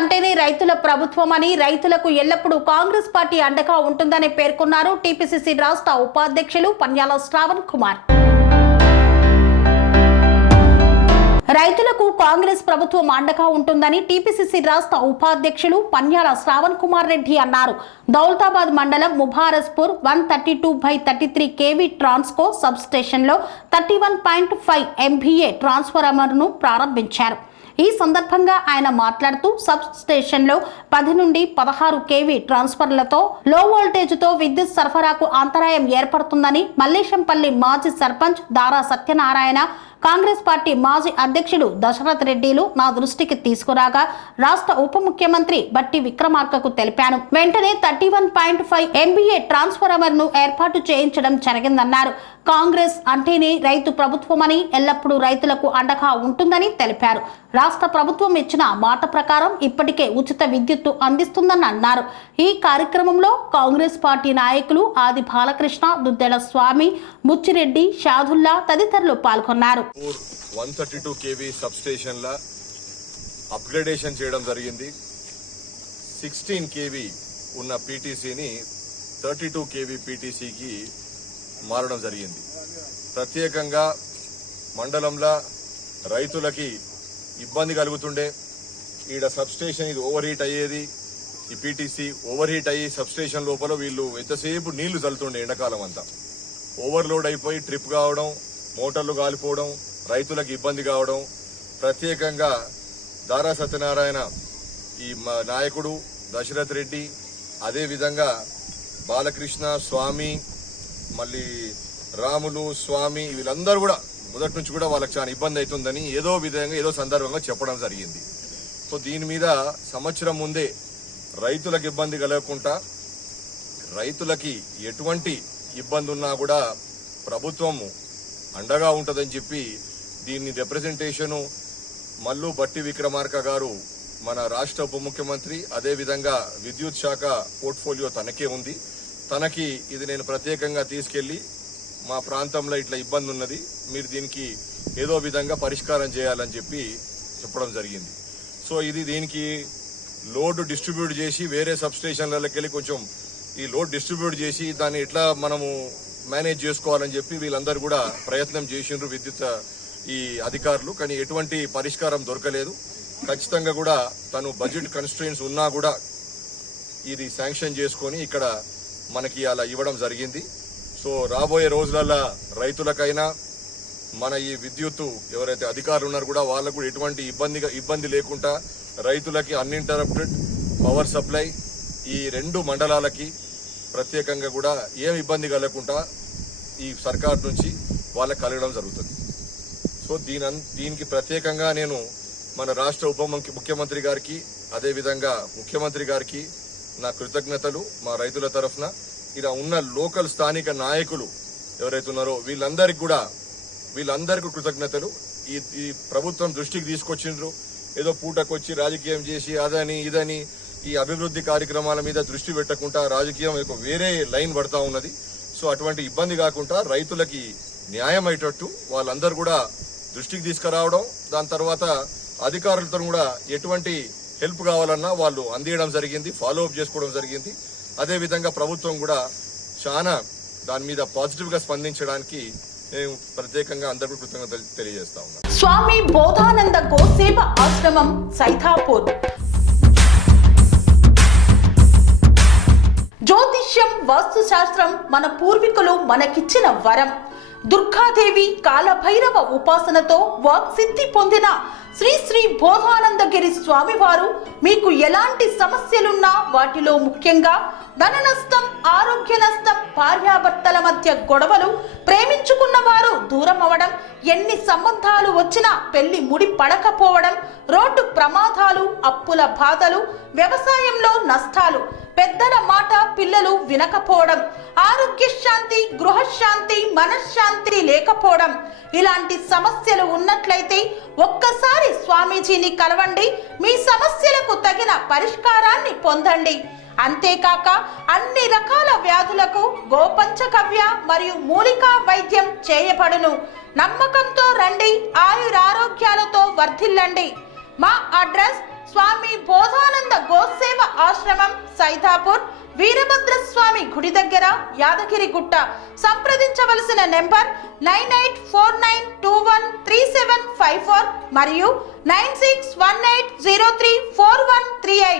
అంటేనే రైతుల ప్రభుత్వమని, రైతులకు ఎల్లప్పుడూ కాంగ్రెస్ పార్టీ అండగా ఉంటుందని పేర్కొన్నారు టీపీసీసీ రాష్ట్ర ఉపాధ్యక్షులు పన్యాల శ్రావణ్ కుమార్. రైతులకు కాంగ్రెస్ ప్రభుత్వం అండగా ఉంటుందని టీపీసీసీ రాష్ట్ర ఉపాధ్యక్షులు పన్యాల శ్రావణ్ కుమార్ రెడ్డి అన్నారు. దౌలతాబాద్ మండలం ముబారస్పూర్ 132/33 kV ట్రాన్స్కో సబ్ స్టేషన్లో 31.5 MVA ట్రాన్స్ఫార్మర్ను ప్రారంభించారు. ఈ సందర్భంగా ఆయన మాట్లాడుతూ సబ్ స్టేషన్లో 10 నుండి 16 kV ట్రాన్స్ఫర్లతో లో వోల్టేజ్తో విద్యుత్ సరఫరాకు అంతరాయం ఏర్పడుతుందని మల్లేశంపల్లి మాజీ సర్పంచ్ దారా సత్యనారాయణ, కాంగ్రెస్ పార్టీ మాజీ అధ్యక్షుడు దశరథ్ రెడ్డిలు నా దృష్టికి తీసుకురాగా రాష్ట్ర ఉప ముఖ్యమంత్రి బట్టి విక్రమార్కకు తెలిపాను. వెంటనే 31.5 MVA ట్రాన్స్ఫార్మర్ ను ఏర్పాటు చేయించడం జరిగిందన్నారు. కాంగ్రెస్ అంటేనే రైతు ప్రభుత్వమని, ఎల్లప్పుడూ రైతులకు అండగా ఉంటుందని తెలిపారు. రాష్ట్ర ప్రభుత్వం ఇచ్చిన మాట ప్రకారం ఇప్పటికే ఉచిత విద్యుత్తు అందిస్తుందని అన్నారు. ఈ కార్యక్రమంలో కాంగ్రెస్ పార్టీ నాయకులు ఆది బాలకృష్ణ, దుద్దెల స్వామి, ముచ్చిరెడ్డి, షాదుల్లా తదితరులు పాల్గొన్నారు. 132 kV సబ్ స్టేషన్ల అప్గ్రేడేషన్ చేయడం జరిగింది. 16 kV ఉన్న పీటీసీని 32 kV పీటీసీకి మారడం జరిగింది. ప్రత్యేకంగా మండలంలో రైతులకి ఇబ్బంది కలుగుతుండే. ఈడ సబ్ స్టేషన్ ఇది ఓవర్ హీట్ అయ్యేది. ఈ పీటీసీ ఓవర్ హీట్ అయ్యి సబ్ స్టేషన్ లోపల వీళ్ళు ఎంతసేపు నీళ్లు చల్లుతుండే. ఎండాకాలం అంతా ఓవర్లోడ్ అయిపోయి ట్రిప్ కావడం, మోటార్లు కాలిపోవడం, రైతులకు ఇబ్బంది కావడం. ప్రత్యేకంగా దారా సత్యనారాయణ ఈ నాయకుడు, దశరథ్ రెడ్డి, అదేవిధంగా బాలకృష్ణ, స్వామి, మళ్ళీ రాములు, స్వామి, వీళ్ళందరూ కూడా మొదటి నుంచి కూడా వాళ్ళకి చాలా ఇబ్బంది అవుతుందని ఏదో విధంగా ఏదో సందర్భంగా చెప్పడం జరిగింది. సో దీని మీద సంవత్సరం ముందే రైతులకు ఇబ్బంది కలగకుండా, రైతులకి ఎటువంటి ఇబ్బంది ఉన్నా కూడా ప్రభుత్వము అండగా ఉంటుందని చెప్పి దీన్ని రిప్రజెంటేషను మల్లు బట్టి విక్రమార్క గారు, మన రాష్ట్ర ఉప ముఖ్యమంత్రి, అదేవిధంగా విద్యుత్ శాఖ పోర్ట్ఫోలియో తనకే ఉంది. తనకి ఇది నేను ప్రత్యేకంగా తీసుకెళ్లి మా ప్రాంతంలో ఇట్లా ఇబ్బంది ఉన్నది, మీరు దీనికి ఏదో విధంగా పరిష్కారం చేయాలని చెప్పి చెప్పడం జరిగింది. సో ఇది దీనికి లోడ్ డిస్ట్రిబ్యూట్ చేసి వేరే సబ్ స్టేషన్లకి వెళ్ళి కొంచెం ఈ లోడ్ డిస్ట్రిబ్యూట్ చేసి దాన్ని ఎట్లా మనము మేనేజ్ చేసుకోవాలని చెప్పి వీళ్ళందరూ కూడా ప్రయత్నం చేసిండ్రు విద్యుత్ ఈ అధికారులు. కానీ ఎటువంటి పరిష్కారం దొరకలేదు. ఖచ్చితంగా కూడా తను బడ్జెట్ కన్స్ట్రెయిన్స్ ఉన్నా కూడా ఇది శాంక్షన్ చేసుకొని ఇక్కడ మనకి అలా ఇవ్వడం జరిగింది. సో రాబోయే రోజులలో రైతులకైనా మన ఈ విద్యుత్తు ఎవరైతే అధికారులు ఉన్నారో కూడా వాళ్ళకు కూడా ఎటువంటి ఇబ్బంది లేకుండా రైతులకి అన్ఇంటరప్టెడ్ పవర్ సప్లై ఈ 2 మండలాలకి ప్రత్యేకంగా కూడా ఏం ఇబ్బంది కలగకుండా ఈ సర్కార్ నుంచి వాళ్ళకి కలగడం జరుగుతుంది. సో దీనికి ప్రత్యేకంగా నేను మన రాష్ట్ర ఉప ముఖ్యమంత్రి గారికి, అదేవిధంగా ముఖ్యమంత్రి గారికి నా కృతజ్ఞతలు. మా రైతుల తరఫున ఇలా ఉన్న లోకల్ స్థానిక నాయకులు ఎవరైతే ఉన్నారో వీళ్ళందరికీ కృతజ్ఞతలు. ఈ ప్రభుత్వం దృష్టికి తీసుకొచ్చిండ్రు. ఏదో పూటకొచ్చి రాజకీయం చేసి అదని ఇదని ఈ అభివృద్ధి కార్యక్రమాల మీద దృష్టి పెట్టకుండా రాజకీయం వేరే లైన్ పడతా ఉన్నది. సో అటువంటి ఇబ్బంది కాకుండా రైతులకి న్యాయం అయ్యేటట్టు వాళ్ళందరూ కూడా దృష్టికి తీసుకురావడం, దాని తర్వాత అధికారులతో కూడా ఎటువంటి హెల్ప్ కావాలన్నా వాళ్ళు అందియడం జరిగింది, ఫాలో అప్ చేసుకోవడం జరిగింది. అదేవిధంగా ప్రభుత్వం కూడా చాలా దాని మీద పాజిటివ్ గా స్పందించడానికి నేను ప్రత్యేకంగా అందరికీ కృతజ్ఞతలు తెలియజేస్తా ఉన్నాను. స్వామి బోధానంద గోసేవ ఆశ్రమం, సైతాపూర్. జ్యోతిష్యం, వాస్తు శాస్త్రం మన పూర్వీకులు మనకిచ్చిన వరం. దుర్గాదేవి, కాలభైరవ ఉపాసనతో వాక్సిద్ధి పొందిన శ్రీ శ్రీ బోధానందగిరి స్వామివారు మీకు ఎలాంటి సమస్యలున్నా, వాటిలో ముఖ్యంగా ధన నష్టం, ఆరోగ్య నష్టం, భార్యాభర్తల మధ్య గొడవలు, ప్రేమించుకున్న వారు దూరం అవడం, ఎన్ని సంబంధాలు వచ్చినా పెళ్లి ముడి పడకపోవడం, రోడ్డు ప్రమాదాలు, అప్పుల బాధలు, వ్యవసాయంలో నష్టాలు, పెద్దల మాట పిల్లలు వినకపోవడం, ఆరోగ్య శాంతి, గృహశాంతి, మనశ్శాంతి లేకపోవడం, ఇలాంటి సమస్యలు ఉన్నట్లయితే ఒక్కసారి స్వామీజీని కలవండి. మీ సమస్యలకు తగిన పరిష్కారాన్ని పొందండి. అంతేకాక అన్ని రకాల వ్యాధులకు గోపంచగవ్య మరియు మూలికా వైద్యం చేయబడును. నమ్మకంతో రండి, ఆయురారోగ్యాలతో వర్ధిల్లండి. మా అడ్రస్ స్వామి బోధానంద గోసేవ ఆశ్రమం, సైదాపూర్, వీరభద్రస్వామి గుడి దగ్గర, యాదగిరిగుట్ట. సంప్రదించవలసిన నెంబర్ 9849213754 మరియు 9618034138.